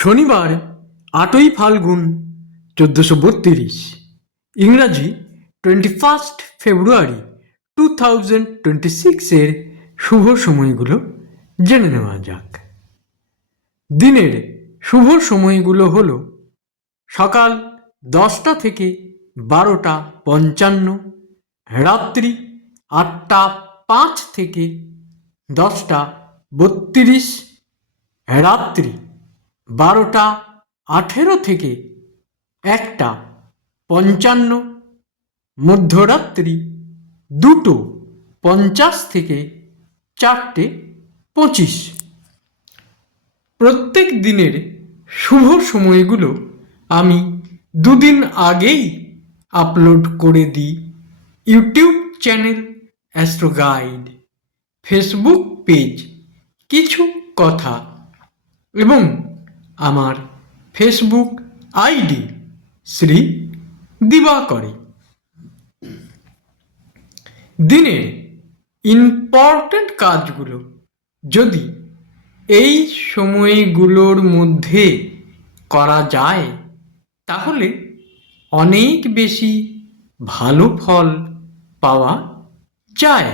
শনিবার 8ই ফাল্গুন 1432, ইংরাজি 21 ফেব্রুয়ারি 2026 শুভ সময়গুলো জেনে নেওয়া যাক। দিনের শুভ সময়গুলো হলো সকাল 10টা থেকে 12টা 55, রাত্রি 8টা 5 থেকে 10টা 32, রাত্রি 12টা 18 থেকে 1টা 55, মধ্যরাত্রি 2টো 50 থেকে 4টে 25। প্রত্যেক দিনের শুভ সময়গুলো আমি দুদিন আগেই আপলোড করে দিই YouTube channel astro guide, Facebook page কিছু কথা এবং আমার ফেসবুক আইডি শ্রী দিবাকরে। দিনের ইম্পর্ট্যান্ট কাজগুলো যদি এই সময়গুলোর মধ্যে করা যায় তাহলে অনেক বেশি ভালো ফল পাওয়া যায়।